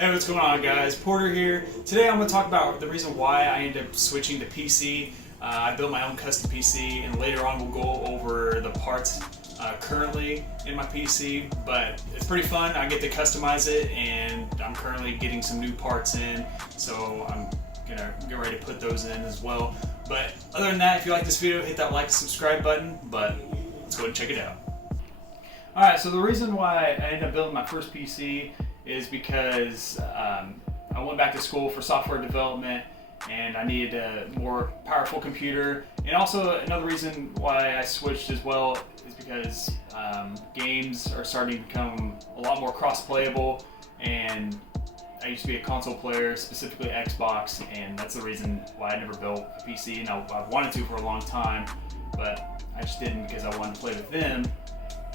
Hey, what's going on, guys? Porter here. Today I'm going to talk about the reason why I ended up switching to PC. I built my own custom PC, and later on we'll go over the parts currently in my PC. But it's pretty fun. I get to customize it, and I'm currently getting some new parts in, so I'm going to get ready to put those in as well. But other than that, if you like this video, hit that like and subscribe button. But let's go ahead and check it out. Alright, so the reason why I ended up building my first PC is because I went back to school for software development and I needed a more powerful computer. And also another reason why I switched as well is because games are starting to become a lot more cross-playable, and I used to be a console player, specifically Xbox, and that's the reason why I never built a PC. And I wanted to for a long time, but I just didn't because I wanted to play with them.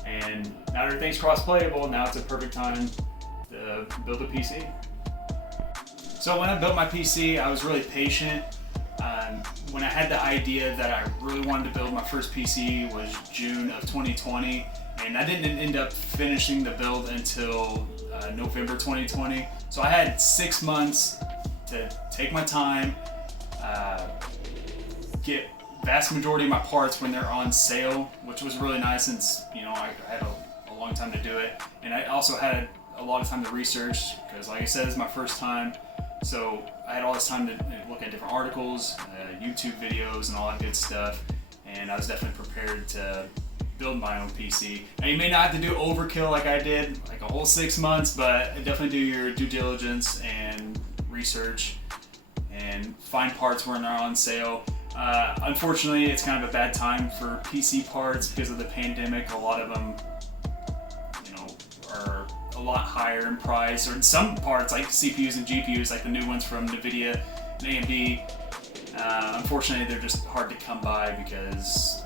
And now everything's cross-playable, now it's a perfect time to build a PC. So when I built my PC, I was really patient. When I had the idea that I really wanted to build my first PC was June of 2020, and I didn't end up finishing the build until November 2020. So I had 6 months to take my time, get vast majority of my parts when they're on sale, which was really nice since I had a long time to do it, and I also had a lot of time to research because, like I said, it's my first time. So I had all this time to look at different articles, YouTube videos, and all that good stuff, and I was definitely prepared to build my own PC. Now, you may not have to do overkill like I did, like a whole 6 months, but definitely do your due diligence and research and find parts when they're on sale. Unfortunately, it's kind of a bad time for PC parts because of the pandemic. A lot of them, are a lot higher in price, or some parts like CPUs and GPUs, like the new ones from NVIDIA and AMD. Unfortunately, they're just hard to come by because,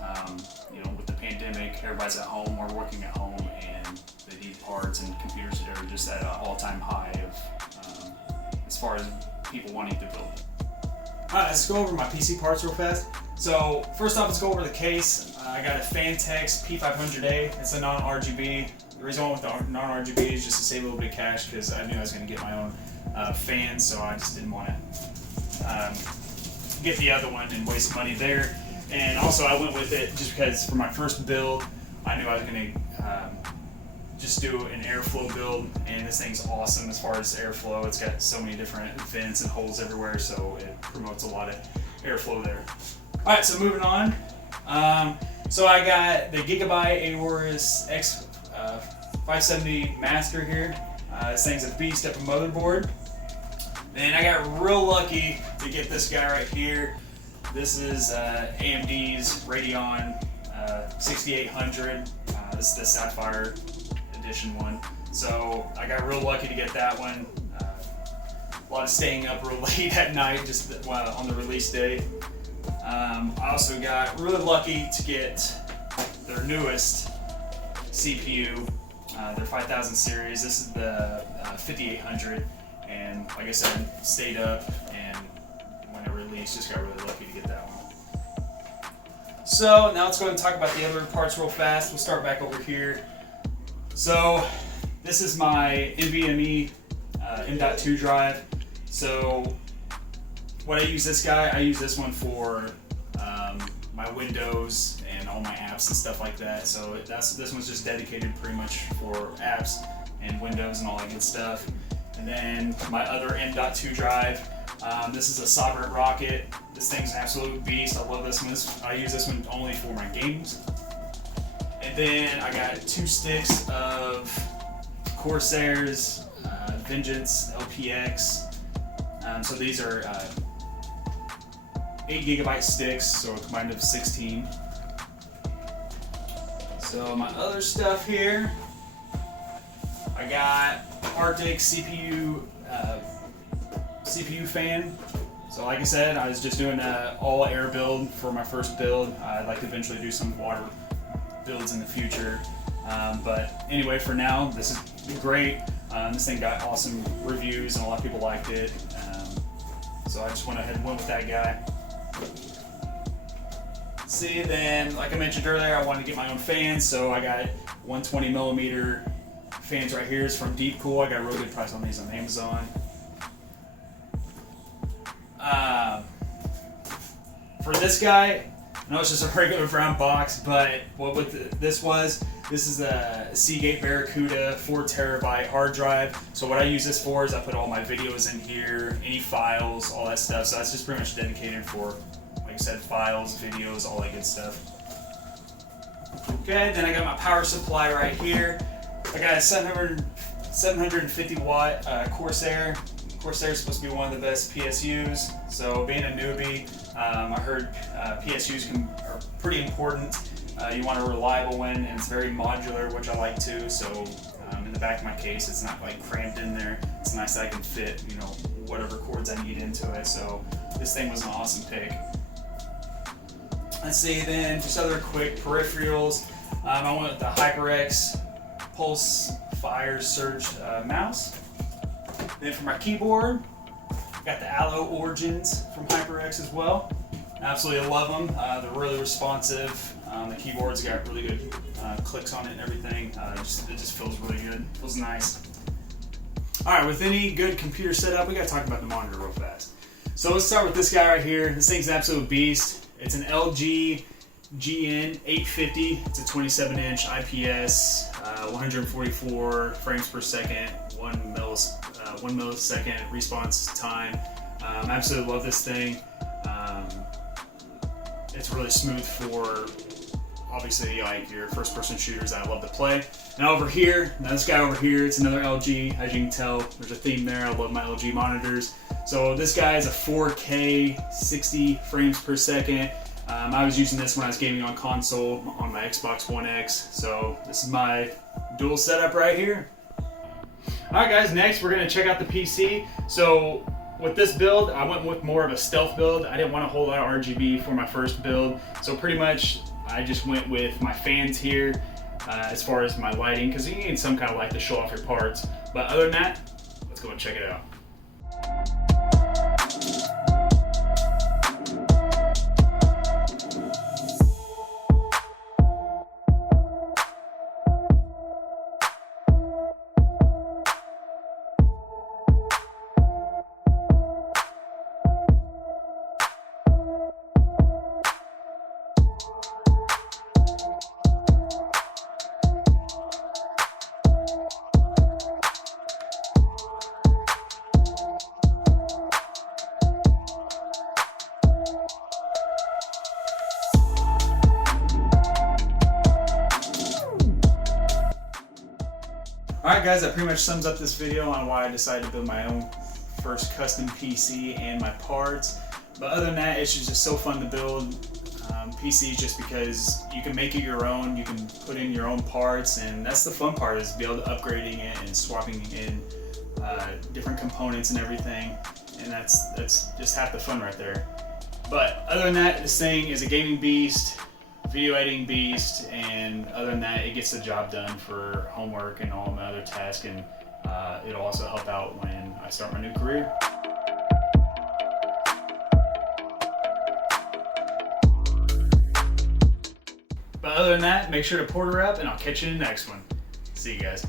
with the pandemic, everybody's at home or working at home, and they need parts and computers that are just at an all-time high of as far as people wanting to build. Alright, let's go over my PC parts real fast. So first off, let's go over the case. I got a Phanteks P500A. It's a non-RGB. The reason I went with the non-RGB is just to save a little bit of cash because I knew I was going to get my own fan, so I just didn't want to get the other one and waste money there. And also I went with it just because for my first build, I knew I was going to just do an airflow build, and this thing's awesome as far as airflow. It's got so many different vents and holes everywhere, so it promotes a lot of airflow there. Alright, so moving on. So I got the Gigabyte Aorus X 570 Master here. This thing's a beast of a motherboard. And I got real lucky to get this guy right here. This is AMD's Radeon 6800. This is the Sapphire Edition one. So I got real lucky to get that one. A lot of staying up real late at night just on the release day. I also got really lucky to get their newest CPU, their 5000 series. This is the 5800, and like I said, stayed up, and when it released, just got really lucky to get that one. So now let's go ahead and talk about the other parts real fast. We'll start back over here. So this is my NVMe M.2 drive. So what I use I use this one for my Windows and all my apps and stuff like that. So this one's just dedicated pretty much for apps and Windows and all that good stuff. And then my other M.2 drive, this is a Sovereign Rocket. This thing's an absolute beast. I love this one. I use this one only for my games. And then I got 2 sticks of Corsair's Vengeance LPX. So these are 8 gigabyte sticks, so a combined of 16. So my other stuff here, I got Arctic CPU fan. So like I said, I was just doing an all air build for my first build. I'd like to eventually do some water builds in the future. But anyway, for now, this is great. This thing got awesome reviews and a lot of people liked it. So I just went ahead and went with that guy. See, then, like I mentioned earlier, I wanted to get my own fan, so I got 120 millimeter fans right here is from Deepcool. I got a real good price on these on Amazon. For this guy, I know it's just a regular brown box, but this is a Seagate Barracuda 4 terabyte hard drive. So what I use this for is I put all my videos in here, any files, all that stuff. So that's just pretty much dedicated for, like I said, files, videos, all that good stuff. Okay, then I got my power supply right here. I got a 750 watt Corsair. Corsair is supposed to be one of the best PSUs. So being a newbie, I heard PSUs are pretty important. You want a reliable one, and it's very modular, which I like too. So in the back of my case, it's not like cramped in there. It's nice that I can fit, you know, whatever cords I need into it. So this thing was an awesome pick. Let's see, then just other quick peripherals. I went with the HyperX Pulse Fire Surge mouse. Then for my keyboard, got the Allo Origins from HyperX as well. Absolutely love them. They're really responsive. The keyboard's got really good clicks on it and everything. It just feels really good. Feels nice. All right, with any good computer setup, we got to talk about the monitor real fast. So let's start with this guy right here. This thing's an absolute beast. It's an LG GN 850. It's a 27-inch IPS, 144 frames per second, 1 millisecond response time. Absolutely love this thing. It's really smooth for, obviously, like your first-person shooters that I love to play. Now over here, this guy over here, it's another LG. As you can tell, there's a theme there. I love my LG monitors. So this guy is a 4K 60 frames per second. I was using this when I was gaming on console on my Xbox One X. So this is my dual setup right here. Alright guys, next we're going to check out the PC. So with this build, I went with more of a stealth build. I didn't want a whole lot of RGB for my first build. So pretty much I just went with my fans here as far as my lighting, because you need some kind of light to show off your parts. But other than that, let's go and check it out. Alright guys, that pretty much sums up this video on why I decided to build my own first custom PC and my parts. But other than that, it's just so fun to build PCs just because you can make it your own, you can put in your own parts, and that's the fun part, is be able to upgrading it and swapping in different components and everything, and that's just half the fun right there. But other than that, this thing is a gaming beast, video editing beast, and other than that, it gets the job done for homework and all my other tasks, and it'll also help out when I start my new career. But other than that, make sure to port her up, and I'll catch you in the next one. See you guys.